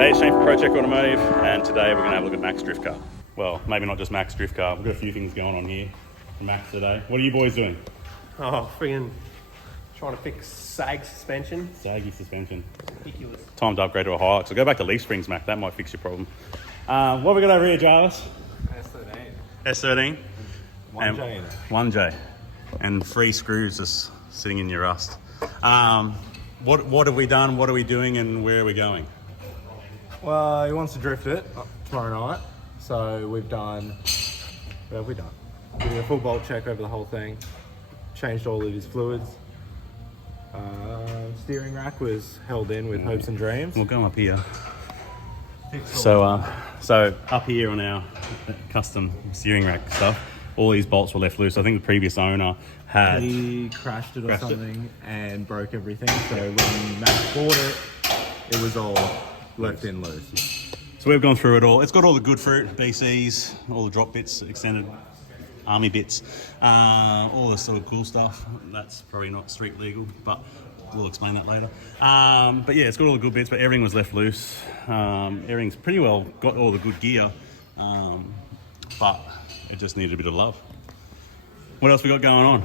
Hey, Shane from Procheck Automotive, and today we're going to have a look at Mac's drift car. Well, maybe not just Mac's drift car. We've got a few things going on here for Mac today. What are you boys doing? Oh, friggin' trying to fix sag suspension. Saggy suspension. Ridiculous. Time to upgrade to a Hilux. So go back to leaf springs, Mac. That might fix your problem. What have we got over here, Jarvis? S13. S13. 1J in it. 1J. And 3 screws just sitting in your rust. What have we done? What are we doing? And where are we going? Well, he wants to drift it tomorrow night. So we've done, what have we done? We did a full bolt check over the whole thing. Changed all of his fluids. Steering rack was held in with hopes and dreams. We'll go up here. So up here on our custom steering rack stuff, all these bolts were left loose. I think the previous owner had... He crashed it or something and broke everything. So when Matt bought it, it was all left in loose. So we've gone through it all. It's got all the good fruit, BCs, all the drop bits, extended army bits, all the sort of cool stuff. That's probably not street legal, but we'll explain that later. But yeah, it's got all the good bits, but everything was left loose. Everything's pretty well got all the good gear, but it just needed a bit of love. What else we got going on?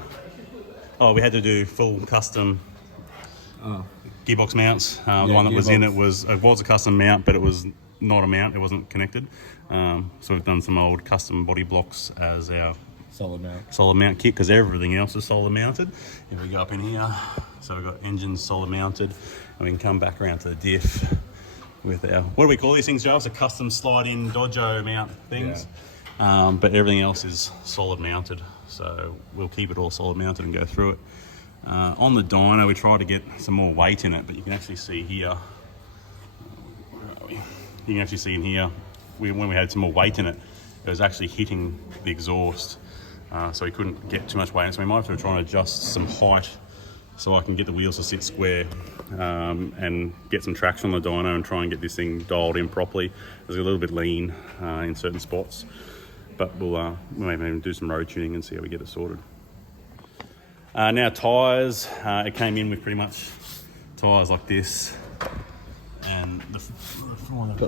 Oh, we had to do full custom gearbox mounts. The one that was in it was a custom mount, but it was not a mount. It wasn't connected. So we've done some old custom body blocks as our solid mount kit, because everything else is solid mounted. If we go up in here, so we've got engines solid mounted, and we can come back around to the diff with our, what do we call these things, Giles? A custom slide-in Dodjo mount things. Yeah. But everything else is solid mounted, so we'll keep it all solid mounted and go through it. On the dyno, we tried to get some more weight in it, but you can actually see here, where are we? You can actually see in here, when we had some more weight in it, it was actually hitting the exhaust, so we couldn't get too much weight in it. So we might have to try and adjust some height so I can get the wheels to sit square, and get some traction on the dyno and try and get this thing dialed in properly. It's a little bit lean in certain spots, but we'll maybe even do some road tuning and see how we get it sorted. Now tyres, it came in with pretty much tyres like this, and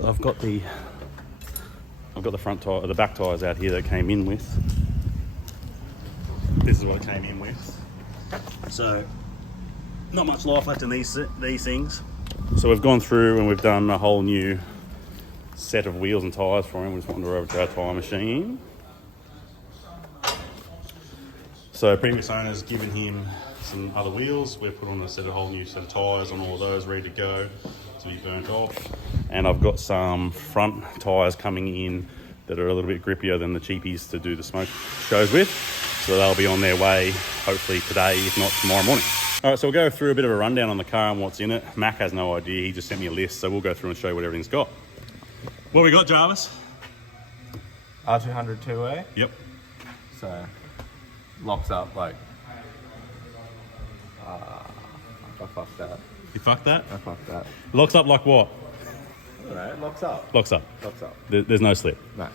I've got the front tyre, the back tyres out here that came in with. This is what it came in with. So not much life left in these things. So we've gone through and we've done a whole new set of wheels and tyres for him. We just wandered over to our tyre machine. So previous owner's given him some other wheels. We've put on a whole new set of tyres on all of those, ready to go to be burnt off. And I've got some front tyres coming in that are a little bit grippier than the cheapies to do the smoke shows with. So they'll be on their way, hopefully today, if not tomorrow morning. All right, so we'll go through a bit of a rundown on the car and what's in it. Mac has no idea, he just sent me a list, so we'll go through and show you what everything's got. What we got, Jarvis? R200 2A. Yep. So locks up like, I fucked that. You fucked that? I fucked that. Locks up like what? Alright, locks up. Locks up. Locks up. There's no slip. No.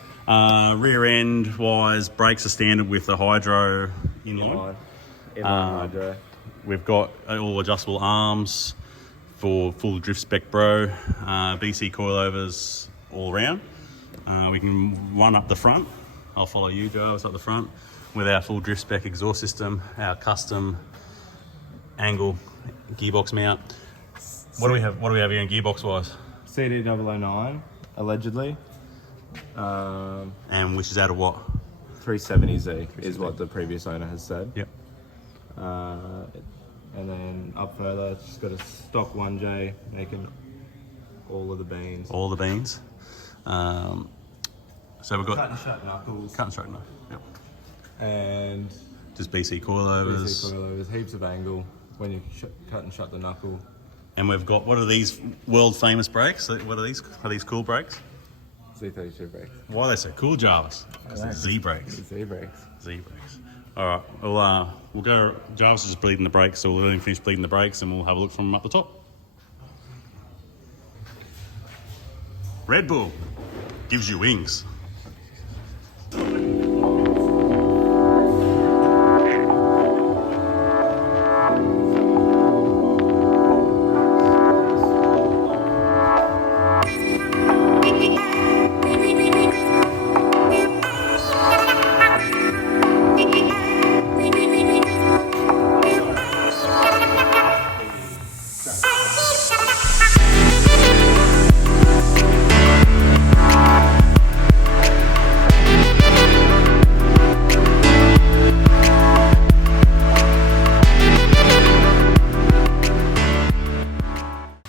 Rear end wise, brakes are standard with the hydro inline. Inline hydro. We've got all adjustable arms for full drift spec bro. BC coilovers all around. We can run up the front. I'll follow you, Jarvis, up the front with our full drift spec exhaust system, our custom angle gearbox mount. What do we have here in gearbox wise? CD009, allegedly. And which is out of what? 370Z is what the previous owner has said. Yep. And then up further, it's just got a stock 1J making all of the beans. All the beans. So we've got cut and shut knuckles. Cut and shut knuckles. Yep. And just BC coilovers. BC coilovers, heaps of angle when you cut and shut the knuckle. And we've got, what are these world famous brakes? What are these? Are these cool brakes? Z32 brakes. Why are they so cool, Jarvis? Z brakes. Z brakes. Z brakes. All right, we'll go. Jarvis is just bleeding the brakes, so we'll let him finish bleeding the brakes and we'll have a look from up the top. Red Bull gives you wings.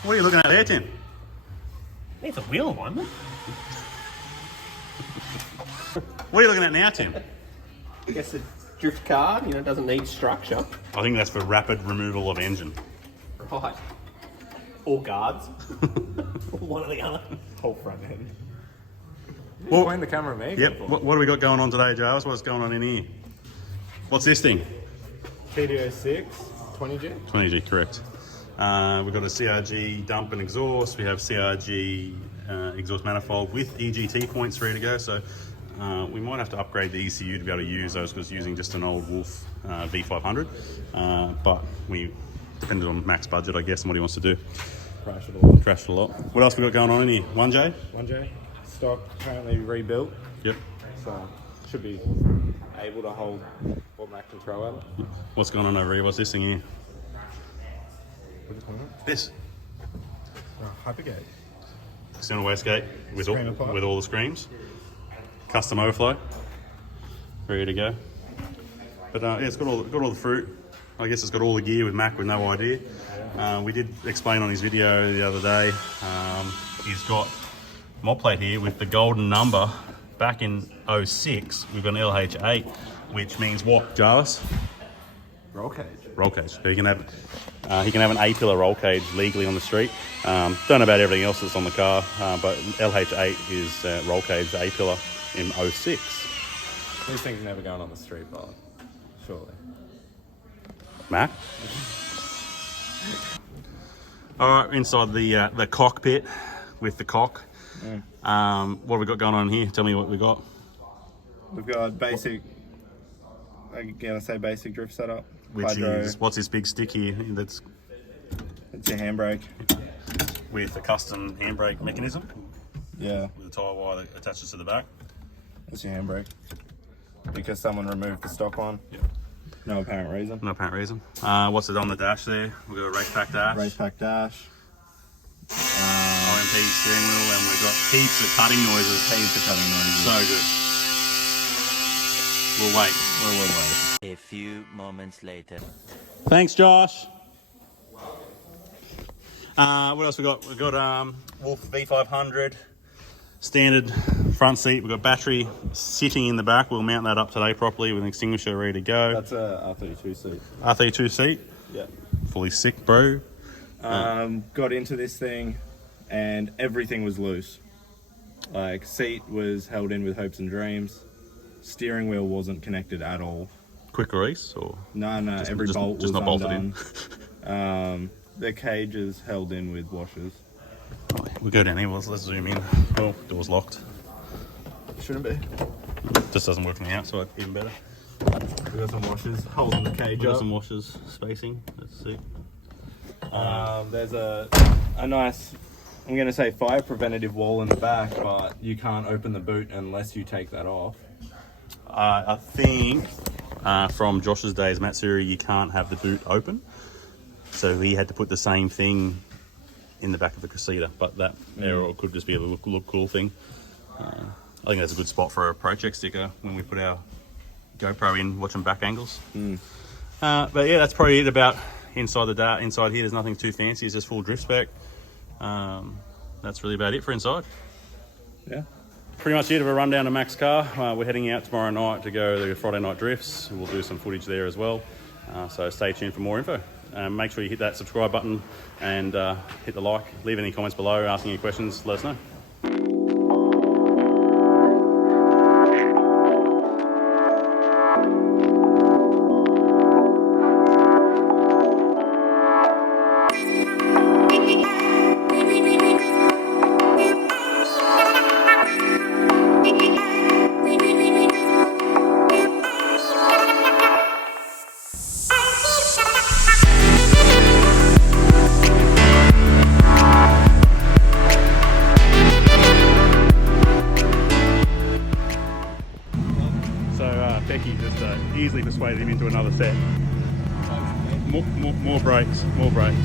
What are you looking at there, Tim? It's a wheel one. What are you looking at now, Tim? I guess a drift car, you know, doesn't need structure. I think that's for rapid removal of engine. Right. Or guards. One or the other. Whole front end. Well, Point the camera at me. Yep. What do we got going on today, Jarvis? What's going on in here? What's this thing? TD06, 20G. 20G, correct. We've got a CRG dump and exhaust. We have CRG exhaust manifold with EGT points ready to go. So we might have to upgrade the ECU to be able to use those because using just an old Wolf V500. But we depended on Mac's budget, I guess, and what he wants to do. Crashed it all. Crashed a lot. What else we got going on in here? 1J? 1J. Stock currently rebuilt. Yep. So should be able to hold what Mac can throw at it. What's going on over here? What's this thing here? This. Hypergate. External wastegate with Screamer pipe. with all the screams. Custom overflow. Ready to go. But yeah, it's got all the fruit. I guess it's got all the gear with Mac with no idea. We did explain on his video the other day. He's got mod plate here with the golden number. Back in 06, we've got an LH8, which means what, Jarvis? Roll cage. Roll cage. So he can have an A-pillar roll cage legally on the street. Don't know about everything else that's on the car, but LH8 is roll cage A-pillar in 06. These things never going on the street, but surely. Mac? All right, inside the cockpit with the cock. What have we got going on here? Tell me what we got. We've got basic, again I say basic drift setup. Which Hydro. is, what's this big stick here? That's It's your handbrake. with a custom handbrake mechanism Yeah, with a tyre wire that attaches to the back. that's your handbrake. Because someone removed the stock one. Yep. No apparent reason. No apparent reason. What's it on the dash there? We've got a race pack dash. Race pack dash. OMP steering wheel, and we've got heaps of cutting noises. Heaps of cutting noises. So good. We'll wait. We'll wait. A few moments later. Thanks, Josh. What else we got? We've got Wolf V500, standard front seat. We've got battery sitting in the back. We'll mount that up today properly with an extinguisher ready to go. That's a R32 seat. R32 seat, Yeah. fully sick, bro. Got into this thing and everything was loose. Like, seat was held in with hopes and dreams. Steering wheel wasn't connected at all. Quick release or No, every bolt just was not bolted undone. The cage is held in with washers. in? We'll go down here. Let's zoom in. Oh, door's locked. Shouldn't be. Just doesn't work from the outside. Even better. We got some washers holding the cage Got up. some washers spacing. Let's see. There's a nice, I'm going to say fire preventative wall in the back, but you can't open the boot unless you take that off. I think from Josh's days, Matsuri, you can't have the boot open. So he had to put the same thing in the back of the Crusader, but that error could just be a look cool thing. I think that's a good spot for a Procheck sticker when we put our GoPro in, watching back angles. But yeah, that's probably it about inside inside here. There's nothing too fancy. It's just full drift spec. That's really about it for inside. Yeah. Pretty much it of a rundown of Mac's car. We're heading out tomorrow night to go to the Friday night drifts. We'll do some footage there as well. So stay tuned for more info. Make sure you hit that subscribe button and hit the like. Leave any comments below, asking any questions, let us know. Becky just easily persuaded him into another set. More brakes, more brakes.